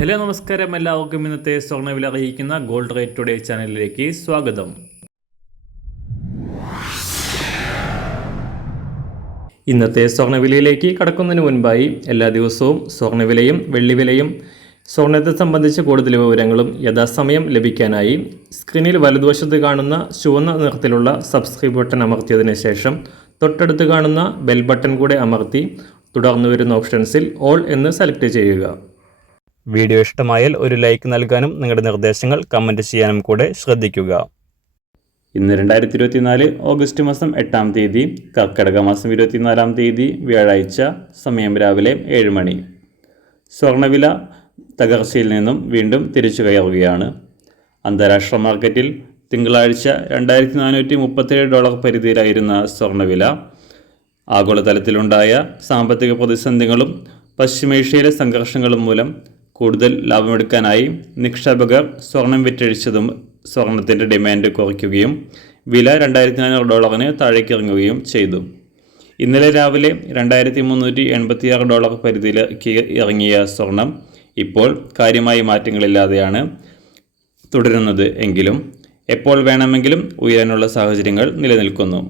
Hello നമസ്കാരം, എല്ലാവർക്കും ഇന്നത്തെ സ്വർണ്ണവില അറിയിക്കുന്ന ഗോൾഡ് റേറ്റ് ടുഡേ ചാനലിലേക്ക് സ്വാഗതം. ഇന്നത്തെ സ്വർണ്ണവിലയിലേക്ക് കടക്കുന്നതിന് മുൻപായി എല്ലാ ദിവസവും സ്വർണ്ണവിലയും വെള്ളിവിലയും സ്വർണ്ണത്തെ സംബന്ധിച്ച് കൂടുതൽ വിവരങ്ങളും യഥാസമയം ലഭിക്കാനായി സ്ക്രീനിൽ വലതുവശത്ത് കാണുന്ന ചുവന്ന നിറത്തിലുള്ള സബ്സ്ക്രൈബ് ബട്ടൺ അമർത്തിയതിനു ശേഷം തൊട്ടടുത്ത് കാണുന്ന ബെൽ ബട്ടൺ കൂടെ അമർത്തി തുടർന്ന് വരുന്ന ഓപ്ഷൻസിൽ ഓൾ എന്ന് സെലക്ട് ചെയ്യുക. വീഡിയോ ഇഷ്ടമായാൽ ഒരു ലൈക്ക് നൽകാനും നിങ്ങളുടെ നിർദ്ദേശങ്ങൾ കമൻറ്റ് ചെയ്യാനും കൂടെ ശ്രദ്ധിക്കുക. ഇന്ന് 2024 ഓഗസ്റ്റ് മാസം 8-ാം തീയതി, കർക്കിടക മാസം 24-ാം തീയതി വ്യാഴാഴ്ച, സമയം രാവിലെ 7 മണി. സ്വർണ്ണവില തകർച്ചയിൽ നിന്നും വീണ്ടും തിരിച്ചു കയറുകയാണ്. അന്താരാഷ്ട്ര മാർക്കറ്റിൽ തിങ്കളാഴ്ച $2,437 പരിധിയിലായിരുന്ന സ്വർണ്ണവില ആഗോളതലത്തിലുണ്ടായ സാമ്പത്തിക പ്രതിസന്ധികളും പശ്ചിമേഷ്യയിലെ സംഘർഷങ്ങളും മൂലം കൂടുതൽ ലാഭമെടുക്കാനായി നിക്ഷേപകർ സ്വർണം വിറ്റഴിച്ചതും സ്വർണത്തിൻ്റെ ഡിമാൻഡ് കുറയ്ക്കുകയും വില $2,400 താഴേക്കിറങ്ങുകയും ചെയ്തു. ഇന്നലെ രാവിലെ $2,386 പരിധിയിലേക്ക് ഇറങ്ങിയ സ്വർണം ഇപ്പോൾ കാര്യമായ മാറ്റങ്ങളില്ലാതെയാണ് തുടരുന്നത് എങ്കിലും എപ്പോൾ വേണമെങ്കിലും ഉയരാനുള്ള സാഹചര്യങ്ങൾ നിലനിൽക്കുന്നു.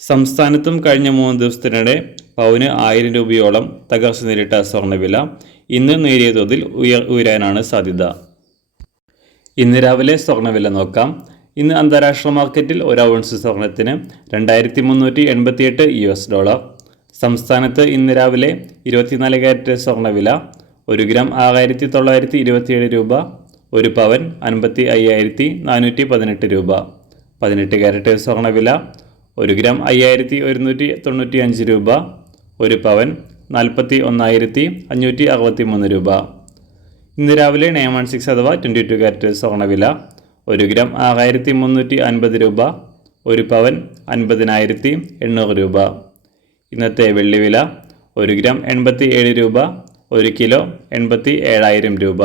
സംസ്ഥാനത്തും കഴിഞ്ഞ 3 ദിവസത്തിനിടെ പവന് 1000 രൂപയോളം തകർച്ച നേരിട്ട സ്വർണ്ണവില ഇന്ന് നേരിയ തോതിൽ ഉയരാനാണ് സാധ്യത. ഇന്ന് രാവിലെ സ്വർണ്ണവില നോക്കാം. ഇന്ന് അന്താരാഷ്ട്ര മാർക്കറ്റിൽ 1 ഔൺസ് സ്വർണത്തിന് $2,388. സംസ്ഥാനത്ത് ഇന്ന് രാവിലെ 24 കാരറ്റ് സ്വർണ്ണവില 1 ഗ്രാം 6,927 രൂപ, 1 പവൻ 55,418 രൂപ. 18 കാരറ്റ് സ്വർണ്ണവില 1 ഗ്രാം 5,195 രൂപ, 1 പവൻ 41,563 രൂപ. ഇന്ന് രാവിലെ 916 അഥവാ 22 കാരറ്റ് സ്വർണ്ണവില 1 ഗ്രാം 6,350 രൂപ, 1 പവൻ 50,800 രൂപ. ഇന്നത്തെ വെള്ളിവില 1 ഗ്രാം 87 രൂപ, 1 കിലോ 87,000 രൂപ.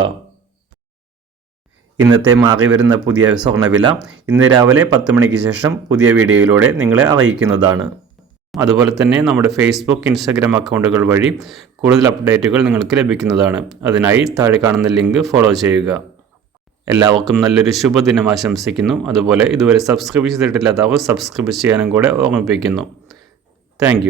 ഇന്നത്തെ മാറി വരുന്ന പുതിയ സ്വർണ്ണവില ഇന്ന് രാവിലെ 10 മണിക്ക് ശേഷം പുതിയ വീഡിയോയിലൂടെ നിങ്ങളെ അറിയിക്കുന്നതാണ്. അതുപോലെ തന്നെ നമ്മുടെ ഫേസ്ബുക്ക്, ഇൻസ്റ്റാഗ്രാം അക്കൗണ്ടുകൾ വഴി കൂടുതൽ അപ്ഡേറ്റുകൾ നിങ്ങൾക്ക് ലഭിക്കുന്നതാണ്. അതിനായി താഴെ കാണുന്ന ലിങ്ക് ഫോളോ ചെയ്യുക. എല്ലാവർക്കും നല്ലൊരു ശുഭദിനം ആശംസിക്കുന്നു. അതുപോലെ ഇതുവരെ സബ്സ്ക്രൈബ് ചെയ്തിട്ടില്ലാത്തവർ സബ്സ്ക്രൈബ് ചെയ്യാനും കൂടെ ഓർമ്മിപ്പിക്കുന്നു. താങ്ക്